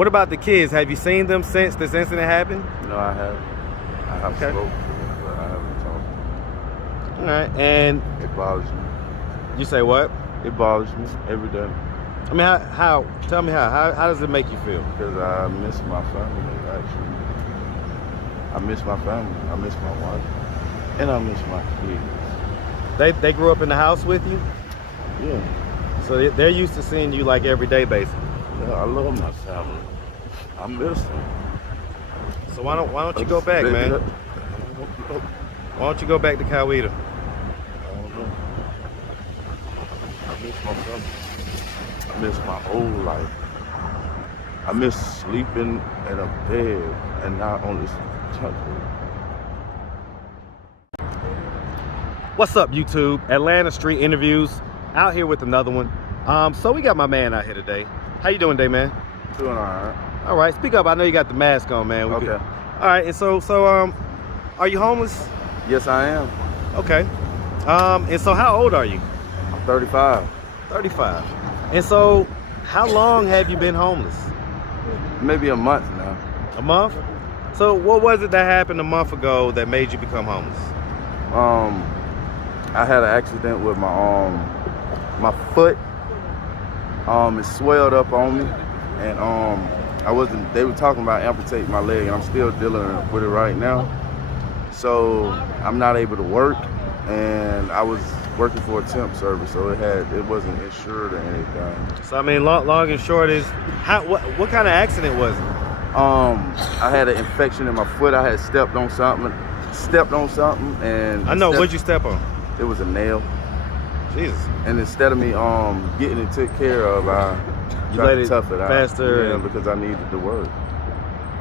What about the kids? Have you seen them since this incident happened? No, I haven't. I have spoken to them, but I haven't talked. All right, and It bothers me. you say what? It bothers me every day I mean, how? Tell me how does it make you feel? because I miss my family. Actually, I miss my family. I miss my wife, and I miss my kids. They grew up in the house with you, Yeah, so they're used to seeing you like every day, basically. yeah, I love my family. I miss them. So why don't you go back, man? Why don't you go back to Coweta? I miss my family. I miss my old life. I miss sleeping in a bed and not on this temple. What's up, YouTube? Atlanta Street Interviews, out here with another one. So we got my man out here today. How you doing today, man? Doing all right. All right, speak up. I know you got the mask on, man. Okay. All right, and so are you homeless? Yes, I am. Okay. And so how old are you? I'm 35. 35. And so how long have you been homeless? Maybe a month now. A month? So what was it that happened a month ago that made you become homeless? I had an accident with my foot. It swelled up on me, and they were talking about amputating my leg, and I'm still dealing with it right now. So I'm not able to work, and I was working for a temp service, so it wasn't insured or anything. So I mean, long and short is, what kind of accident was it? I had an infection in my foot. I had stepped on something, and I know. What'd you step on? It was a nail. Jesus. And instead of me getting it took care of, I tried to tough it out. Faster. Yeah, because I needed to work.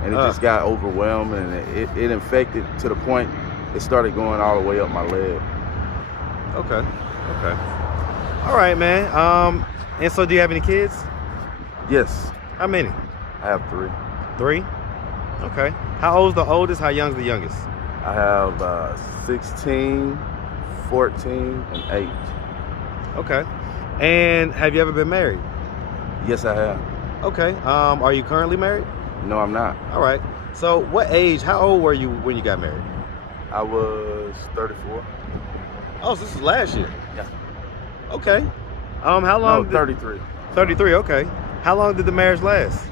And it just got overwhelmed, and it infected to the point it started going all the way up my leg. Okay. All right, man. And so do you have any kids? Yes. How many? I have 3. 3? Okay. How old's the oldest? How young's the youngest? I have 16, 14, and 8. Okay. And have you ever been married? Yes, I have. Okay. Are you currently married? No, I'm not. All right. So what age, how old were you when you got married? I was 34. Oh, so this is last year. Yeah. Okay. How long? No, 33. 33, okay. How long did the marriage last?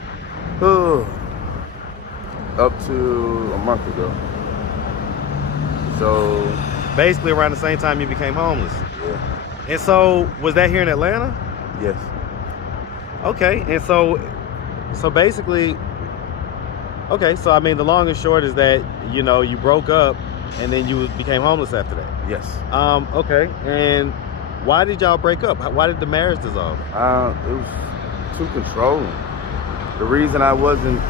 Up to a month ago. So Basically around the same time you became homeless. yeah. And so, was that here in Atlanta? Yes. Okay, and so basically, okay, so I mean, the long and short is that, you know, you broke up and then you became homeless after that. Yes. Okay, and why did y'all break up? Why did the marriage dissolve? It was too controlling. The reason I wasn't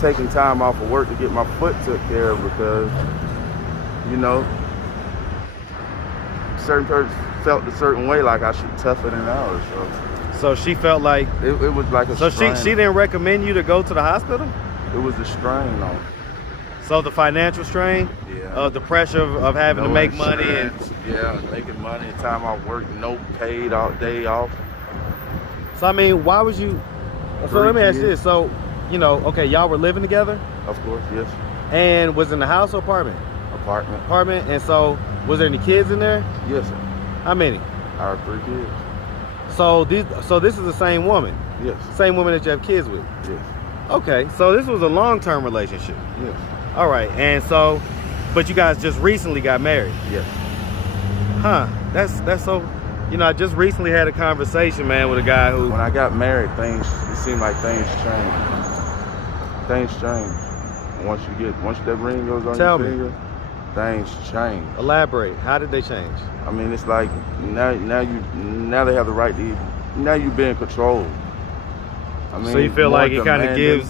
taking time off of work to get my foot took care of because, you know, certain person felt a certain way, like I should tough it out or so. So she felt like it was like a so strain. she didn't recommend you to go to the hospital? It was a strain on. So the financial strain, Yeah. the pressure of having to make money and yeah, making money, time off work, no paid all day off. so I mean, why would you? So let me ask you this. So, you know, okay, y'all were living together, Of course, yes. and was in the house or apartment? Apartment. Apartment. And so, was there any kids in there? Yes, sir. How many? I have 3 kids. So this is the same woman, Yes. same woman that you have kids with. Yes. Okay, so this was a long-term relationship. Yes. All right, and so, but you guys just recently got married. Yes. Huh? That's so. You know, I just recently had a conversation, man, with a guy who. When I got married, it seemed like things changed. Things change. Once that ring goes on Tell your me. finger, things change. Elaborate. How did they change? I mean, it's like now they have the right to. Now you're being controlled. I mean, So you feel more like it kind of demanding.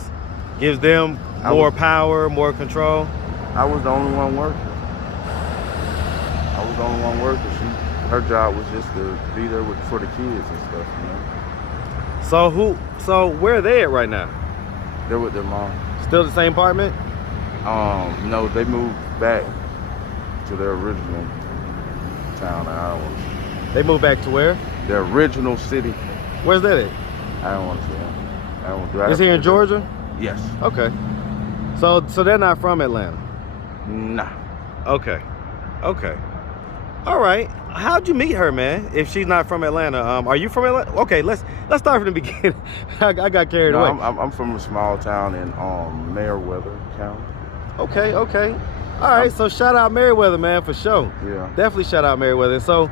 gives them more power, more control? I was the only one working. Her job was just to be there for the kids and stuff, you know. So where are they at right now? They're with their mom. Still the same apartment? No, they moved back to their original town. I don't want to. They moved back to where? Their original city. Where's that at? I don't want to say that. I don't want to. It's here in Georgia? Yes. Okay. So they're not from Atlanta. Nah. Okay. Okay. All right. How'd you meet her, man? If she's not from Atlanta, are you from Atlanta? Okay, let's start from the beginning. I got carried No, away. I'm from a small town in Meriwether County. Okay. All right. So shout out Meriwether, man, for sure. Yeah. Definitely shout out Meriwether. So,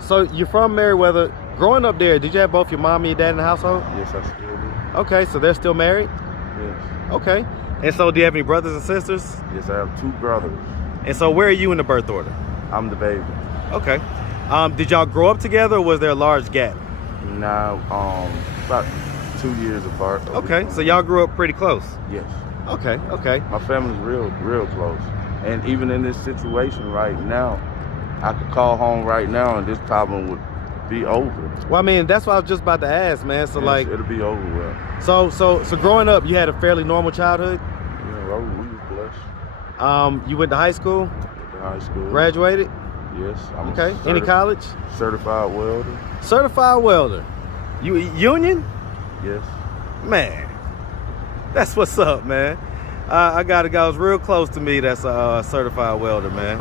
so you're from Meriwether. Growing up there, did you have both your mom and your dad in the household? Yes, I still do. Okay. So they're still married. Yes. Okay. And so, do you have any brothers and sisters? Yes, I have 2 brothers. And so, where are you in the birth order? I'm the baby. Okay. Did y'all grow up together, or was there a large gap? Now, about 2 years apart. Okay, so y'all grew up pretty close. Yes. Okay. My family's real close. And even in this situation right now, I could call home right now and this problem would be over. Well, I mean, that's what I was just about to ask, man. So, Yes, like, it'll be over with. so growing up, you had a fairly normal childhood. Yeah, we were blessed. You went to high school, Went to high school. graduated. Yes. I'm Okay. Any college? Certified welder. Certified welder. You union? Yes. Man, that's what's up, man. I got a guy who's real close to me that's a certified welder, man.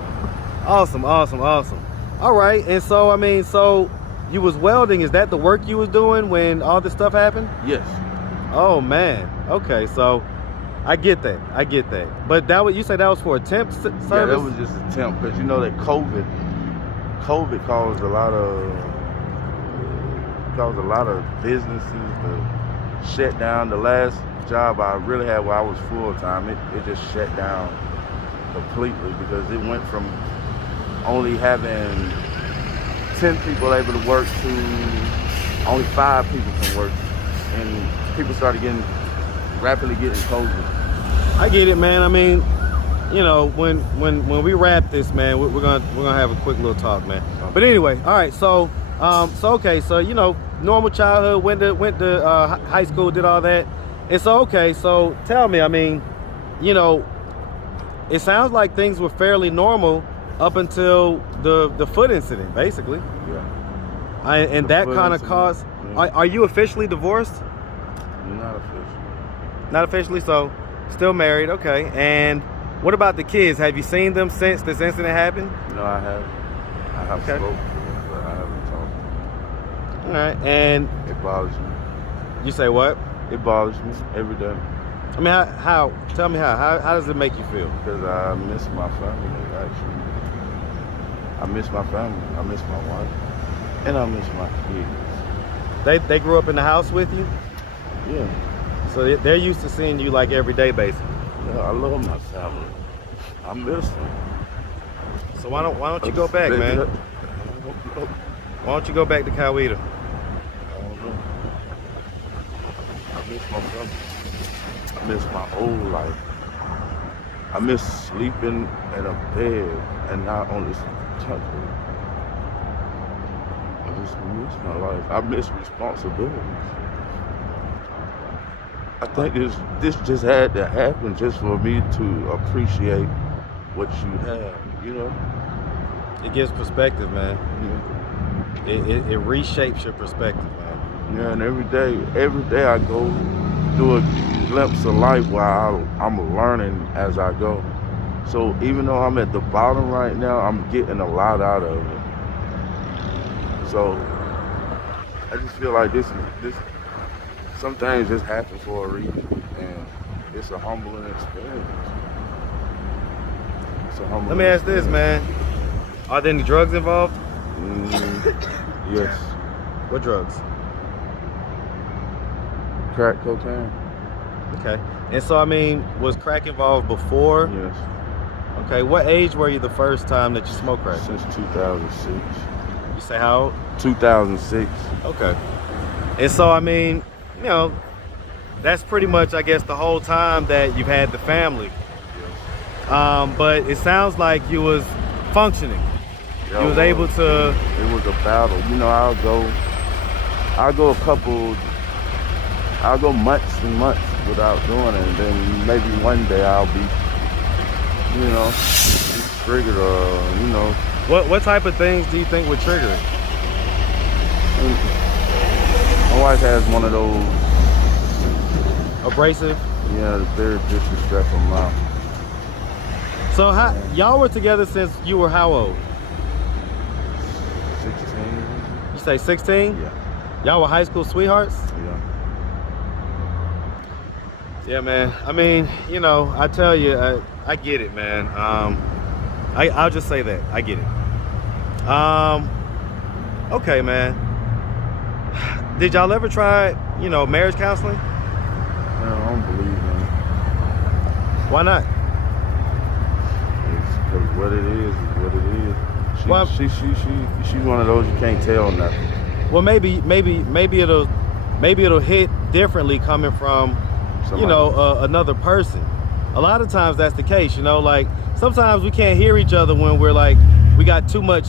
Awesome. All right, and so, I mean, so you was welding. Is that the work you was doing when all this stuff happened? Yes. Oh, man. Okay, so I get that. But you say that was for a temp service? Yeah, that was just a temp because you know that COVID caused a lot of businesses to shut down. The last job I really had where I was full time, it just shut down completely because it went from only having 10 people able to work to only 5 people can work, and people started rapidly getting COVID. I get it, man. I mean, you know, when we wrap this, man, we're gonna have a quick little talk, man. Okay. But anyway, all right. So okay, so you know, normal childhood, went to high school, did all that, and so okay. So tell me, I mean, you know, it sounds like things were fairly normal up until the foot incident, basically. Yeah. And that kind of caused. Yeah. Are you officially divorced? Not official. Not officially, so still married. Okay. And what about the kids? Have you seen them since this incident happened? No, I have. I have Okay. spoken to them, but I haven't talked. All right. And It bothers me. you say what? It bothers me every day I mean, how? Tell me how does it make you feel? because I miss my family. Actually, I miss my family. I miss my wife, and I miss my kids. They grew up in the house with you, Yeah, so they're used to seeing you like every day, basically. yeah, I love my family. I miss them. So why don't you go back, man? Why don't you go back to Coweta? I don't know. I miss my family. I miss my old life. I miss sleeping in a bed and not on this country. I just miss my life. I miss responsibilities. I think this just had to happen just for me to appreciate what you have, you know? It gives perspective, man. Yeah. It reshapes your perspective, man. Yeah, and every day I go through a glimpse of life where I'm learning as I go. So even though I'm at the bottom right now, I'm getting a lot out of it. So I just feel like this some things just happen for a reason, and it's a humbling experience. It's a humbling Let me ask this, man. Are there any drugs involved? Yes. What drugs? Crack cocaine. Okay. And so, I mean, was crack involved before? Yes. Okay. What age were you the first time that you smoked crack? Since 2006. You say how old? 2006. Okay. And so, I mean, you know, that's pretty much, I guess, the whole time that you've had the family. But it sounds like you was functioning. Yeah, You was able to. It was a battle. You know, I'll go months and months without doing it, and then maybe one day I'll be, you know, triggered or, you know. What type of things do you think would trigger it? My wife has one of those abrasive. Yeah, the very disrespectful mouth. So how y'all were together since you were how old? 16. You say 16? Yeah. Y'all were high school sweethearts? Yeah. Yeah, man. I mean, you know, I tell you, I get it, man. I'll just say that I get it. Okay, man. Did y'all ever try, you know, marriage counseling? No, I don't believe in it. Why not? It's because what it is what it is. Well, She's one of those you can't tell nothing. Well, maybe it'll hit differently coming from Somebody. you know, another person. A lot of times that's the case, you know, like sometimes we can't hear each other when we're like, we got too much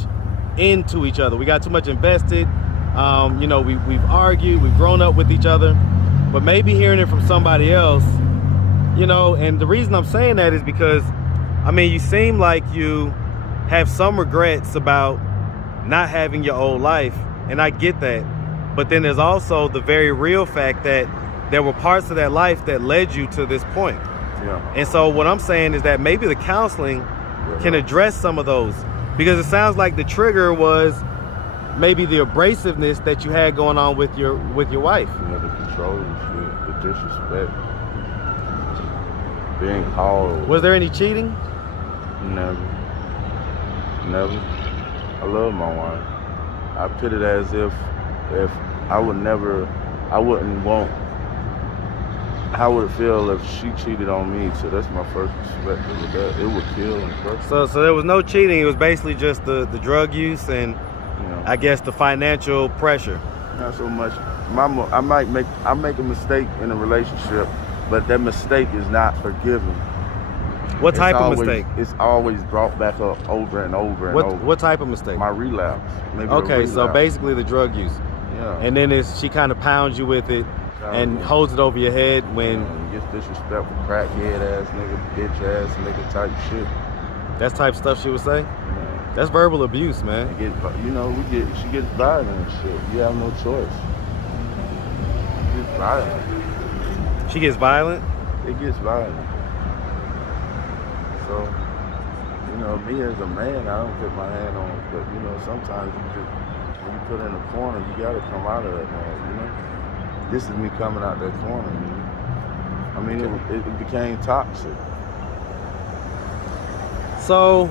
into each other. We got too much invested. You know, we've argued, we've grown up with each other, but maybe hearing it from somebody else, you know, and the reason I'm saying that is because, I mean, you seem like you have some regrets about not having your old life, and I get that, but then there's also the very real fact that there were parts of that life that led you to this point. Yeah. And so what I'm saying is that maybe the counseling can address some of those, because it sounds like the trigger was maybe the abrasiveness that you had going on with your wife. You know, the control and shit, the disrespect, being called. Was there any cheating? Never. I love my wife. I put it as if I wouldn't want. How would it feel if she cheated on me? So that's my first perspective of that. It would kill and crush. So there was no cheating. It was basically just the drug use and, You know, I guess, the financial pressure. not so much. I make a mistake in a relationship, but that mistake is not forgiven. What type of always, mistake? It's always brought back up over and over and over. What type of mistake? My relapse. Maybe Okay, a so relapse. basically the drug use. Yeah. And then she kind of pounds you with it and holds it over your head when Gets disrespectful, crackhead ass nigga, bitch ass nigga type shit. that's type stuff she would say. Yeah. That's verbal abuse, man. She gets violent and shit. You have no choice. She gets violent. She gets violent. It gets violent. So, you know, me as a man, I don't put my hand on it, but you know, sometimes when you put in a corner, you gotta come out of that, man, you know? This is me coming out that corner, you know? I mean, it became toxic. So,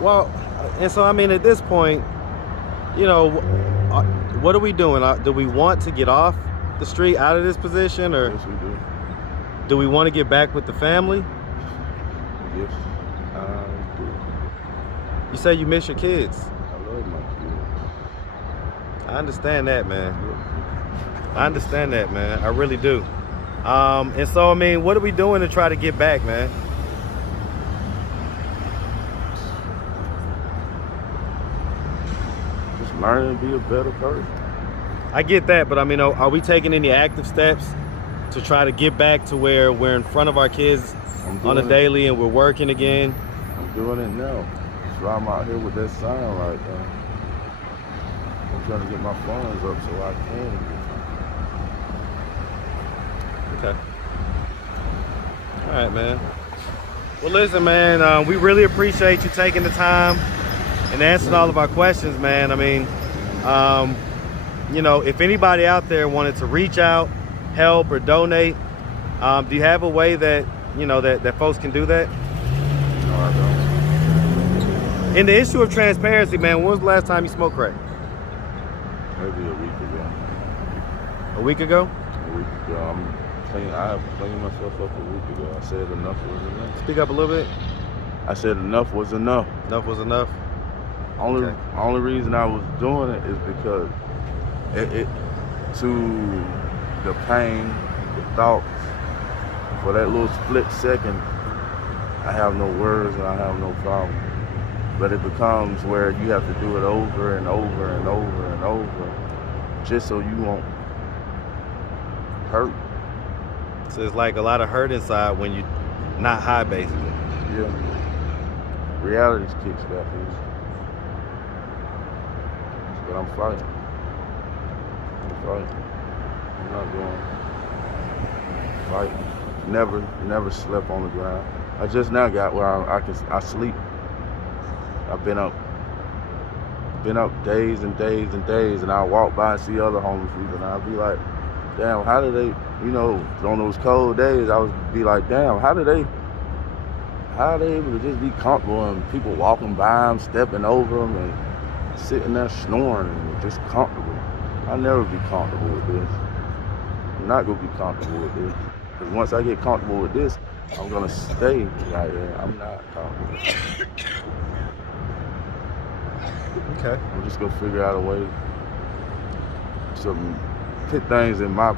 well, and so I mean, at this point, you know, what are we doing? Do we want to get off the street, out of this position, or Yes, we do. do we want to get back with the family? Yes, I do. You say you miss your kids. I love my kids. I understand that, man. I understand that, man. I really do. And so, I mean, what are we doing to try to get back, man? Just learning to be a better person. I get that, but I mean, are we taking any active steps to try to get back to where we're in front of our kids on a daily and we're working again? I'm doing it now. That's why I'm out here with that sign right now. I'm trying to get my funds up so I can. Okay. All right, man. Well, listen, man, we really appreciate you taking the time and answering all of our questions, man. I mean, you know, if anybody out there wanted to reach out, help, or donate, do you have a way that, you know, that folks can do that? No, I don't. In the issue of transparency, man, when was the last time you smoked crack? Maybe a week ago. A week ago? A week ago. I have cleaned myself up a week ago. I said enough was enough. Speak up a little bit. I said enough was enough. Enough was enough. Only reason I was doing it is because it to the pain, the thoughts, for that little split second, I have no words and I have no problem. But it becomes where you have to do it over and over and over and over just so you won't hurt. So it's like a lot of hurt inside when you're not high, basically. Yeah. Reality kicks back in. But I'm fighting. I'm not going. Like never slept on the ground. I just now got where I sleep. I've been up days and days and days, and I'll walk by and see other homeless people, and I'll be like, damn, how do they, you know, on those cold days, I would be like, damn, how are they able to just be comfortable, and people walking by them, stepping over them, and sitting there snoring and just comfortable. I'll never be comfortable with this. I'm not gonna be comfortable with this. Because once I get comfortable with this, I'm gonna stay right here. I'm not comfortable. Okay. I'm just gonna figure out a way to put things in my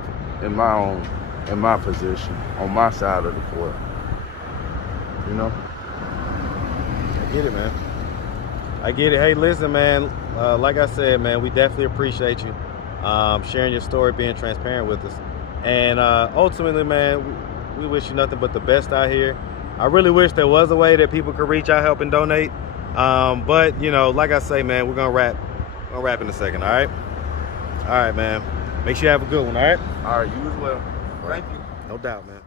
position, on my side of the court. You know? I get it, man. I get it. Hey, listen, man. Like I said, man, we definitely appreciate you sharing your story, being transparent with us. And ultimately, man, we wish you nothing but the best out here. I really wish there was a way that people could reach out, help, and donate. But, you know, like I say, man, we're going to wrap in a second, all right? All right, man. Make sure you have a good one, all right? All right, you as well. Thank you. No doubt, man.